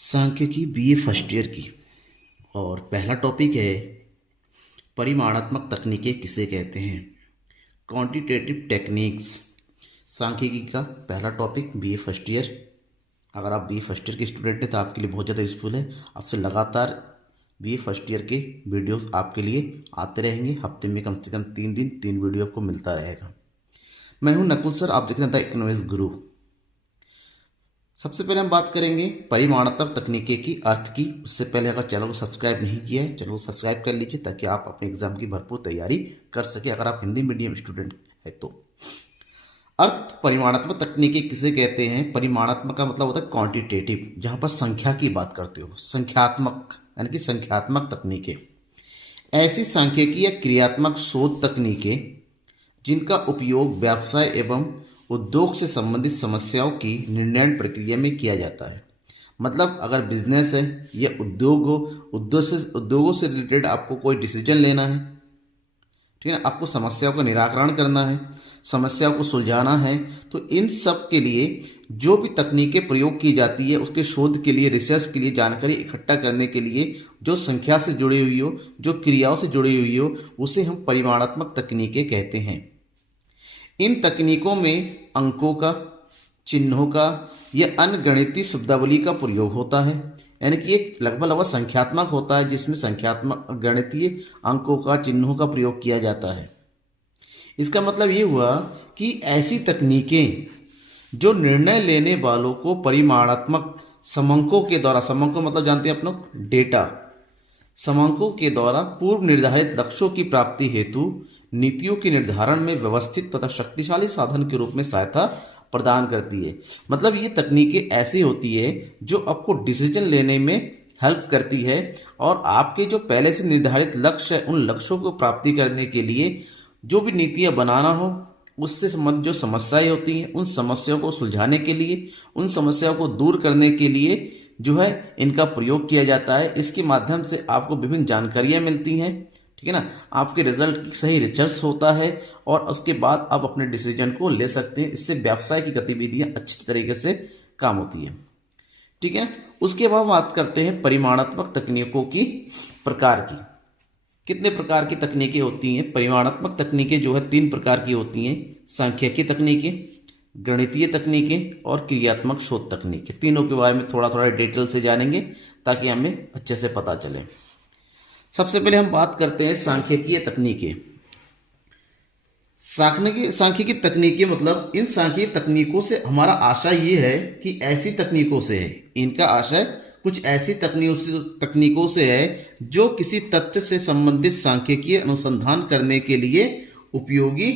सांख्यिकी BA first year की। और पहला टॉपिक है परिमाणात्मक तकनीकें किसे कहते हैं। क्वांटिटेटिव टेक्निक्स सांख्यिकी का पहला टॉपिक बीए फर्स्ट ईयर। अगर आप बीए फर्स्ट ईयर के स्टूडेंट हैं तो आपके लिए बहुत ज़्यादा यूजफुल है। आपसे लगातार बीए फर्स्ट ईयर के वीडियोस आपके लिए आते रहेंगे। हफ्ते में कम से कम 3 दिन 3 वीडियो आपको मिलता रहेगा। मैं हूं नकुल सर, आप देख रहे हैं द इकोनॉमिक्स गुरु। सबसे पहले हम बात करेंगे परिमाणात्मक तकनीकें की अर्थ की। उससे पहले अगर चैनल को सब्सक्राइब नहीं किया है, चैनल को सब्सक्राइब कर लीजिए ताकि आप अपने एग्जाम की भरपूर तैयारी कर सके अगर आप हिंदी मीडियम स्टूडेंट है तो। अर्थ परिमाणात्मक तकनीकें किसे कहते हैं। परिमाणात्मक का मतलब होता है क्वांटिटेटिव, जहां पर संख्या की बात करते हो। संख्यात्मक यानी कि संख्यात्मक तकनीकें ऐसी सांख्यिकी या क्रियात्मक शोध तकनीकें जिनका उपयोग व्यवसाय एवं उद्योग से संबंधित समस्याओं की निर्णय प्रक्रिया में किया जाता है। मतलब अगर बिजनेस है या उद्योग हो, उद्योगों से रिलेटेड आपको कोई डिसीजन लेना है, ठीक है, आपको समस्याओं का निराकरण करना है, समस्याओं को सुलझाना है, तो इन सब के लिए जो भी तकनीकें प्रयोग की जाती है उसके शोध के लिए, रिसर्च के लिए, जानकारी इकट्ठा करने के लिए जो संख्या से जुड़ी हुई हो, जो क्रियाओं से जुड़ी हुई हो, उसे हम परिमाणात्मक तकनीकें कहते हैं। इन तकनीकों में अंकों का, चिन्हों का या अन्य गणितीय शब्दावली का प्रयोग होता है। यानी कि एक लगभग संख्यात्मक होता है जिसमें संख्यात्मक गणितीय अंकों का, चिन्हों का प्रयोग किया जाता है। इसका मतलब ये हुआ कि ऐसी तकनीकें जो निर्णय लेने वालों को परिमाणात्मक समंकों के द्वारा, समंकों मतलब जानते हैं आप लोग डेटा, समंकों के द्वारा पूर्व निर्धारित लक्ष्यों की प्राप्ति हेतु नीतियों के निर्धारण में व्यवस्थित तथा शक्तिशाली साधन के रूप में सहायता प्रदान करती है। मतलब ये तकनीकें ऐसी होती है जो आपको डिसीजन लेने में हेल्प करती है और आपके जो पहले से निर्धारित लक्ष्य है उन लक्ष्यों को प्राप्ति करने के लिए जो भी नीतियां बनाना हो, उससे संबंधित जो समस्याएं होती हैं उन समस्याओं को सुलझाने के लिए, उन समस्याओं को दूर करने के लिए जो है इनका प्रयोग किया जाता है। इसके माध्यम से आपको विभिन्न जानकारियां मिलती हैं, ठीक है ना, आपके रिजल्ट की सही रिसर्च होता है और उसके बाद आप अपने डिसीजन को ले सकते हैं। इससे व्यवसाय की गतिविधियां अच्छी तरीके से काम होती है, ठीक है। उसके बाद बात करते हैं परिमाणात्मक तकनीकों की प्रकार की। कितने प्रकार की तकनीकें होती हैं। परिमाणात्मक तकनीकें जो है 3 प्रकार की होती हैं। सांख्यिकी तकनीकें, गणितीय तकनीकें और क्रियात्मक शोध तकनीकें। तीनों के बारे में थोड़ा थोड़ा डिटेल से जानेंगे ताकि हमें अच्छे से पता चले। सबसे पहले हम बात करते हैं सांख्यिकीय तकनीकें। सांख्यिकी तकनीकें मतलब इन सांख्यिकी तकनीकों से हमारा आशय ये है कि ऐसी तकनीकों से है, इनका आशय कुछ ऐसी तकनीकों से है जो किसी तथ्य से संबंधित सांख्यिकीय अनुसंधान करने के लिए उपयोगी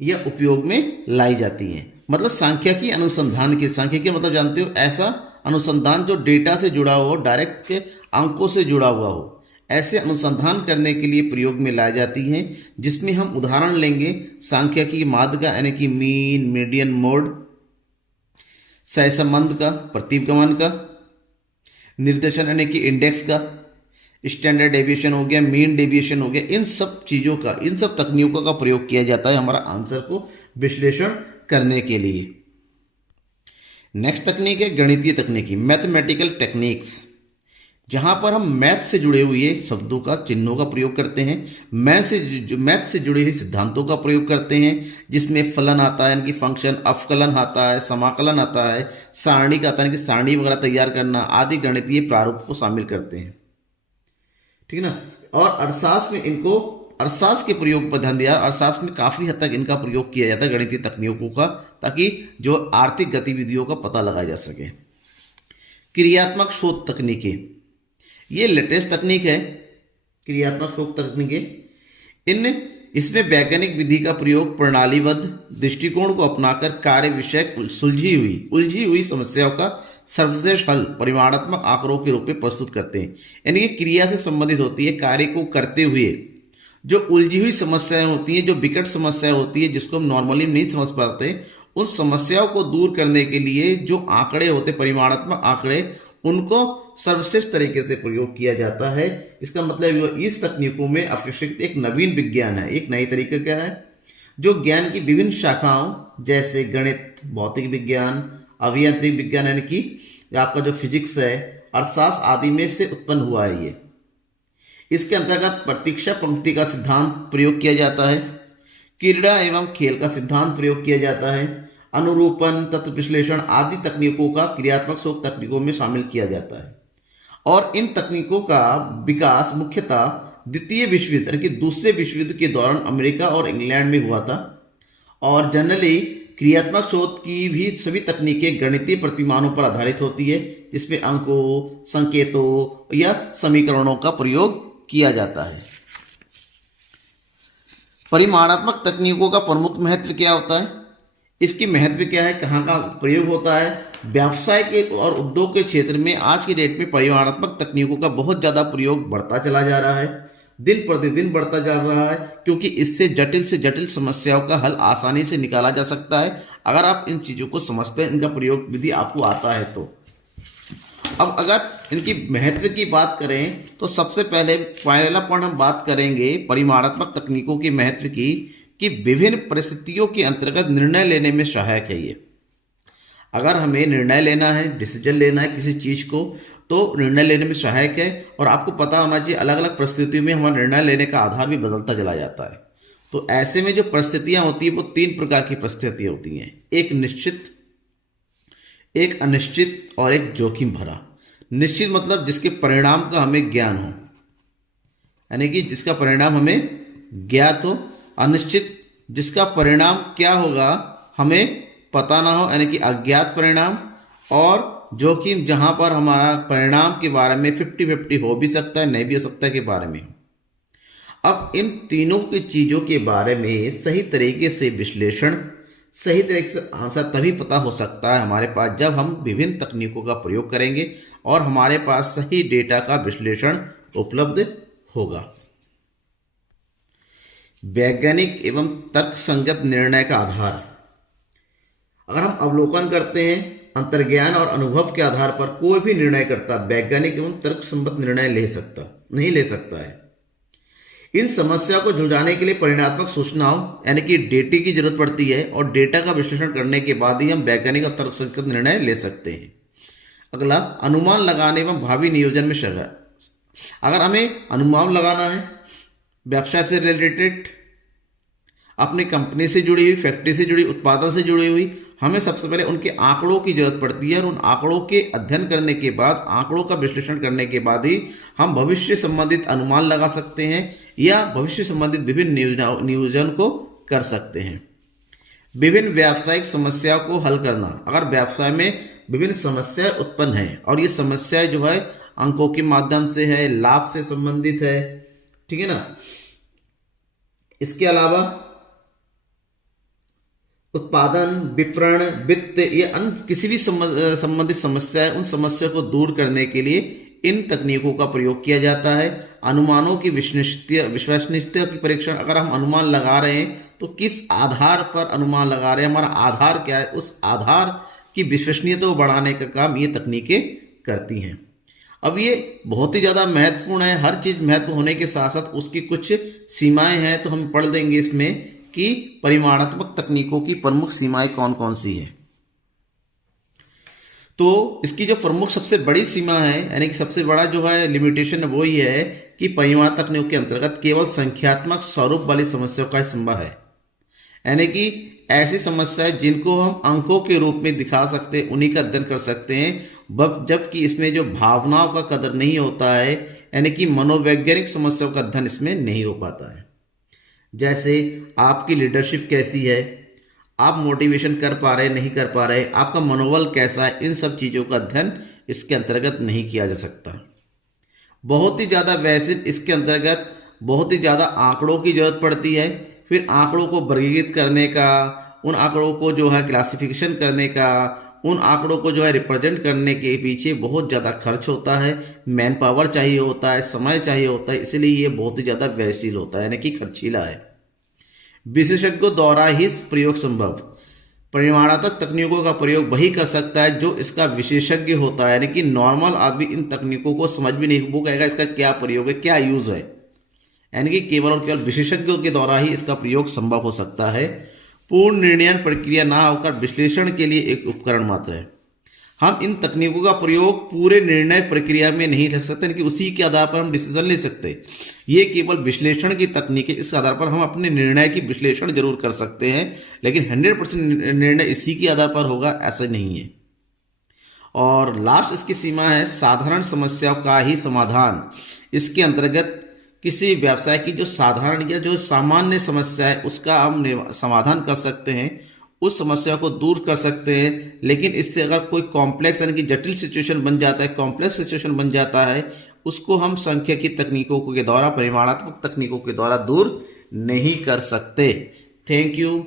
या उपयोग में लाई जाती हैं। मतलब सांख्यिकी अनुसंधान के, सांख्यिकी मतलब जानते हो ऐसा अनुसंधान जो डेटा से जुड़ा हो, डायरेक्ट के अंकों से जुड़ा हुआ हो, ऐसे अनुसंधान करने के लिए प्रयोग में लाई जाती हैं। जिसमें हम उदाहरण लेंगे सांख्यिकी माध्यिका यानी कि मीन, मीडियन, मोड, सहसंबंध का, प्रतिगमन का, निर्देशन यानी कि इंडेक्स का, स्टैंडर्ड डेविएशन हो गया, मीन डेविएशन हो गया। इन सब चीज़ों का, इन सब तकनीकों का प्रयोग किया जाता है हमारा आंसर को विश्लेषण करने के लिए। नेक्स्ट तकनीक है गणितीय तकनीकी, मैथमेटिकल टेक्निक्स, जहां पर हम मैथ से जुड़े हुए शब्दों का, चिन्हों का प्रयोग करते हैं। मैथ से जुड़े हुए सिद्धांतों का प्रयोग करते हैं, जिसमें फलन आता है यानी कि फंक्शन, अवकलन आता है, समाकलन आता है, सारणी का आता है कि सारणी वगैरह तैयार करना आदि गणितीय प्रारूप को शामिल करते हैं, ठीक है ना। और अर्थशास्त्र के प्रयोग पर ध्यान दिया। अर्थशास्त्र में काफी हद तक इनका प्रयोग किया जाता है गणितीय तकनीकों का, ताकि जो आर्थिक गतिविधियों का पता लगाया जा सके। क्रियात्मक शोध तकनीकें, ये लेटेस्ट तकनीक है क्रियात्मक शोध तकनीकें। इसमें वैज्ञानिक विधि का प्रयोग प्रणालीबद्ध दृष्टिकोण को अपनाकर कार्य विषय उलझी हुई समस्याओं का सर्वश्रेष्ठ हल परिमाणात्मक आंकड़ों के रूप में प्रस्तुत करते हैं। यानी कि क्रिया से संबंधित होती है, कार्य को करते हुए जो उलझी हुई समस्याएं होती हैं, जो विकट समस्याएं होती है जिसको हम नॉर्मली नहीं समझ पाते, उन समस्याओं को दूर करने के लिए जो आंकड़े होते, परिमाणात्मक आंकड़े, उनको सर्वश्रेष्ठ तरीके से प्रयोग किया जाता है। इसका मतलब इस तकनीकों में अपेक्षित एक नवीन विज्ञान है, एक नई तरीके का है जो ज्ञान की विभिन्न शाखाओं जैसे गणित, भौतिक विज्ञान, अभियांत्रिक विज्ञान यानी कि या आपका जो फिजिक्स है, अर्थशास्त्र आदि में से उत्पन्न हुआ है ये। इसके अंतर्गत प्रतीक्षा पंक्ति का सिद्धांत प्रयोग किया जाता है, क्रीड़ा एवं खेल का सिद्धांत प्रयोग किया जाता है, अनुरूपण, तत्व विश्लेषण आदि तकनीकों का क्रियात्मक शोध तकनीकों में शामिल किया जाता है। और इन तकनीकों का विकास मुख्यतः द्वितीय विश्व युद्ध यानी कि दूसरे विश्व युद्ध के दौरान अमेरिका और इंग्लैंड में हुआ था। और जनरली क्रियात्मक शोध की भी सभी तकनीकें गणितीय प्रतिमानों पर आधारित होती है, जिसमें अंकों, संकेतों या समीकरणों का प्रयोग किया जाता है। परिमाणात्मक तकनीकों का प्रमुख महत्व क्या होता है, इसकी महत्व क्या है, कहाँ का प्रयोग होता है। व्यवसाय के और उद्योग के क्षेत्र में आज की डेट में परिमाणात्मक तकनीकों का बहुत ज़्यादा प्रयोग बढ़ता चला जा रहा है, दिन प्रतिदिन बढ़ता जा रहा है, क्योंकि इससे जटिल समस्याओं का हल आसानी से निकाला जा सकता है अगर आप इन चीज़ों को समझते हैं, इनका प्रयोग विधि आपको आता है तो। अब अगर इनकी महत्व की बात करें तो सबसे पहला पॉइंट हम बात करेंगे परिमाणात्मक तकनीकों के महत्व की, कि विभिन्न परिस्थितियों के अंतर्गत निर्णय लेने में सहायक है ये। अगर हमें निर्णय लेना है, डिसीजन लेना है किसी चीज़ को, तो निर्णय लेने में सहायक है। और आपको पता होना चाहिए अलग अलग परिस्थितियों में हमारा निर्णय लेने का आधार भी बदलता चला जाता है। तो ऐसे में जो परिस्थितियां होती है वो 3 प्रकार की परिस्थितियां होती हैं, एक निश्चित, एक अनिश्चित और एक जोखिम भरा। निश्चित मतलब जिसके परिणाम का हमें ज्ञान हो, यानी कि जिसका परिणाम हमें ज्ञात हो। अनिश्चित जिसका परिणाम क्या होगा हमें पता ना हो, यानी कि अज्ञात परिणाम। और जोखिम जहां पर हमारा परिणाम के बारे में 50-50 हो भी सकता है, नहीं भी हो सकता के बारे में। अब इन तीनों की चीज़ों के बारे में सही तरीके से विश्लेषण, सही तरीके से आंसर तभी पता हो सकता है हमारे पास जब हम विभिन्न तकनीकों का प्रयोग करेंगे और हमारे पास सही डेटा का विश्लेषण उपलब्ध होगा। वैज्ञानिक एवं तर्कसंगत निर्णय का आधार, अगर हम अवलोकन करते हैं अंतर्ज्ञान और अनुभव के आधार पर कोई भी निर्णयकर्ता वैज्ञानिक एवं तर्कसंगत निर्णय नहीं ले सकता है। इन समस्या को सुलझाने के लिए परिणात्मक सूचनाओं यानी कि डेटा की जरूरत पड़ती है, और डेटा का विश्लेषण करने के बाद ही हम वैज्ञानिक और तर्कसंगत निर्णय ले सकते हैं। अगला, अनुमान लगाने एवं भावी नियोजन में शगल। अगर हमें अनुमान लगाना है व्यवसाय से रिलेटेड, अपनी कंपनी से जुड़ी हुई, फैक्ट्री से जुड़ी, उत्पादन से जुड़ी हुई, हमें सबसे पहले उनके आंकड़ों की जरूरत पड़ती है। और उन आंकड़ों के अध्ययन करने के बाद, आंकड़ों का विश्लेषण करने के बाद ही हम भविष्य संबंधित अनुमान लगा सकते हैं या भविष्य संबंधित विभिन्न नियोजन को कर सकते हैं। विभिन्न व्यावसायिक समस्याओं को हल करना, अगर व्यवसाय में विभिन्न समस्याएं उत्पन्न हैं और ये समस्याएं जो है अंकों के माध्यम से है, लाभ से संबंधित है, ठीक है ना। इसके अलावा उत्पादन, विपणन, वित्त या अन्य किसी भी संबंधित समस्या है, उन समस्या को दूर करने के लिए इन तकनीकों का प्रयोग किया जाता है। अनुमानों की विश्वसनीयता की परीक्षण, अगर हम अनुमान लगा रहे हैं तो किस आधार पर अनुमान लगा रहे हैं, हमारा आधार क्या है, उस आधार की विश्वसनीयता को बढ़ाने का काम ये तकनीकें करती हैं। अब ये बहुत ही ज़्यादा महत्वपूर्ण है, हर चीज़ महत्व होने के साथ साथ उसकी कुछ सीमाएं हैं, तो हम पढ़ देंगे इसमें कि परिमाणात्मक तकनीकों की प्रमुख सीमाएं कौन कौन सी है। तो इसकी जो प्रमुख सबसे बड़ी सीमा है, यानी कि सबसे बड़ा जो है लिमिटेशन वो ही है कि परिमाण तकनीकों के अंतर्गत केवल संख्यात्मक स्वरूप वाली समस्याओं का संभव है, यानी कि ऐसी समस्याएं जिनको हम अंकों के रूप में दिखा सकते हैं, उन्हीं का अध्ययन कर सकते हैं। जबकि इसमें जो भावनाओं का कदर नहीं होता है, यानी कि मनोवैज्ञानिक समस्याओं का अध्ययन इसमें नहीं हो पाता है। जैसे आपकी लीडरशिप कैसी है, आप मोटिवेशन कर पा रहे नहीं कर पा रहे, आपका मनोबल कैसा है, इन सब चीज़ों का अध्ययन इसके अंतर्गत नहीं किया जा सकता। बहुत ही ज़्यादा वैसे इसके अंतर्गत बहुत ही ज़्यादा आंकड़ों की जरूरत पड़ती है। फिर आंकड़ों को वर्गीकृत करने का, उन आंकड़ों को जो है क्लासिफिकेशन करने का, उन आंकड़ों को जो है रिप्रेजेंट करने के पीछे बहुत ज़्यादा खर्च होता है, मैन पावर चाहिए होता है, समय चाहिए होता है, इसलिए ये बहुत ही ज़्यादा व्ययशील होता है, यानी कि खर्चीला है। विशेषज्ञों द्वारा ही प्रयोग संभव। परिमाणात्मक तकनीकों का प्रयोग वही कर सकता है जो इसका विशेषज्ञ होता है, यानी कि नॉर्मल आदमी इन तकनीकों को समझ भी नहीं, वो कहेगा इसका क्या प्रयोग है, क्या यूज़ है, यानी कि केवल और केवल विशेषज्ञों के द्वारा ही इसका प्रयोग संभव हो सकता है। पूर्ण निर्णय प्रक्रिया ना होकर विश्लेषण के लिए एक उपकरण मात्र है। हम इन तकनीकों का प्रयोग पूरे निर्णय प्रक्रिया में नहीं रख सकते, कि उसी के आधार पर हम डिसीजन ले सकते। ये केवल विश्लेषण की तकनीक है, इस आधार पर हम अपने निर्णय की विश्लेषण जरूर कर सकते हैं, लेकिन 100% निर्णय इसी के आधार पर होगा ऐसा नहीं है। और लास्ट इसकी सीमा है साधारण समस्याओं का ही समाधान। इसके अंतर्गत किसी व्यवसाय की जो साधारण या जो सामान्य समस्या है उसका हम समाधान कर सकते हैं, उस समस्या को दूर कर सकते हैं। लेकिन इससे अगर कोई कॉम्प्लेक्स यानी कि जटिल सिचुएशन बन जाता है, कॉम्प्लेक्स सिचुएशन बन जाता है, उसको हम सांख्यिकी तकनीकों के द्वारा, परिमाणात्मक तकनीकों के द्वारा दूर नहीं कर सकते। Thank you.